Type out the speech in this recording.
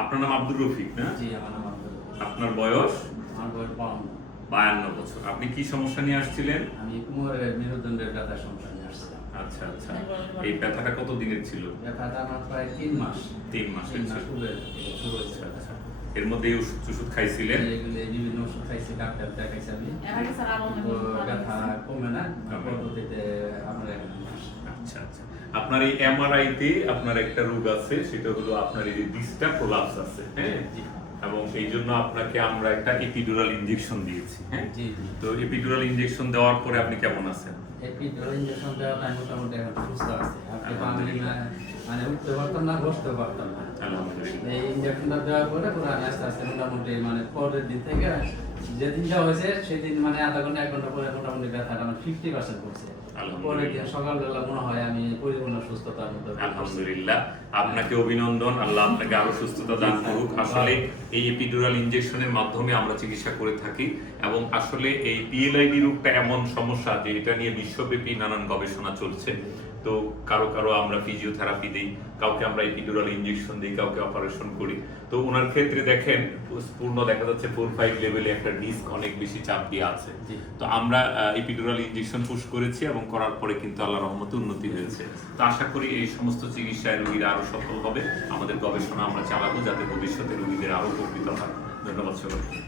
আপনার নাম আব্দুর রফিক না? জি, আমার নাম আব্দুল রফিক। আপনার বয়স? আমার বয়স 52। 52 বছর। আপনি কি সমস্যা নিয়ে আসছিলেন? আমি কোমরের মেরুদণ্ডের ব্যথার সমস্যা নিয়ে আসছিলাম। আচ্ছা আচ্ছা। এই ব্যথাটা কত দিনের ছিল? ব্যথাটা আমার প্রায় 3 মাস। 3 মাসের 3 মাস ছিল। পূর্বে শুরু হয়েছে। আচ্ছা। এর মধ্যে এই ওষুধ খাইছিলেন? এগুলো বিভিন্ন ওষুধ খাইছি, ডাক্তার দেখাইছি আমি। কিন্তু ব্যথা কমে না। পরবর্তীতে আমার এখানে আসে। আচ্ছা আচ্ছা। আপনার এই এমআরআই তে আপনার একটা রোগ আছে, সেটা হলো আপনার এই যে ডিসটা প্রলাপস আছে, হ্যাঁ? জি। এবং এই জন্য আপনাকে আমরা একটা এপিডুরাল ইনজেকশন দিয়েছি, হ্যাঁ? জি জি। তো এপিডুরাল ইনজেকশন দেওয়ার পরে আপনি কেমন আছেন? এপিডুরাল ইনজেকশন দেওয়ার টাইম মোটামুটি এখন সুস্থ আছে। আপনি মানে উঠতে পারতাম না, বসতে পারতাম না। আলহামদুলিল্লাহ। এই ইনজেকশনটা দেওয়ার পরে পুরো আমি আস্তে আস্তে মোটামুটি মানে পরের দিন থেকে যেদিন যা হয়েছে সেদিন মানে আধা ঘন্টা 1 ঘন্টা পরে মোটামুটি ব্যথাটা আমার 50% করছে। পরের দিন সকালবেলা মনে হয় আমি পরিপূর্ণ সুস্থতার মধ্যে। আলহামদুলিল্লাহ, আপনাকে অভিনন্দন। আল্লাহ আপনাকে আরো সুস্থতা দান করুক। আসলে এই এপিডুরাল ইনজেকশনের মাধ্যমে আমরা চিকিৎসা করে থাকি এবং আসলে এই পিএলআইডি রোগটা এমন সমস্যা যে এটা নিয়ে বিশ্বব্যাপী নানান গবেষণা চলছে। তো কারো কারো আমরা ফিজিওথেরাপি দিই, কাউকে আমরা এপিডুরাল ইনজেকশন দিই, কাউকে অপারেশন করি। তো ওনার ক্ষেত্রে দেখেন পূর্ণ দেখা যাচ্ছে 4-5 লেভেলে একটা ডিস্ক অনেক বেশি চাপ দিয়ে আছে। তো আমরা এপিডুরাল ইনজেকশন পুশ করেছি এবং করার পরে কিন্তু আল্লাহর রহমতে উন্নতি হয়েছে। তো আশা করি এই সমস্ত চিকিৎসায় রোগীরা আরো সফল হবে। আমাদের গবেষণা আমরা চালাবো যাতে ভবিষ্যতে রোগীদের আরো উপকৃত হয়। ধন্যবাদ সবাইকে।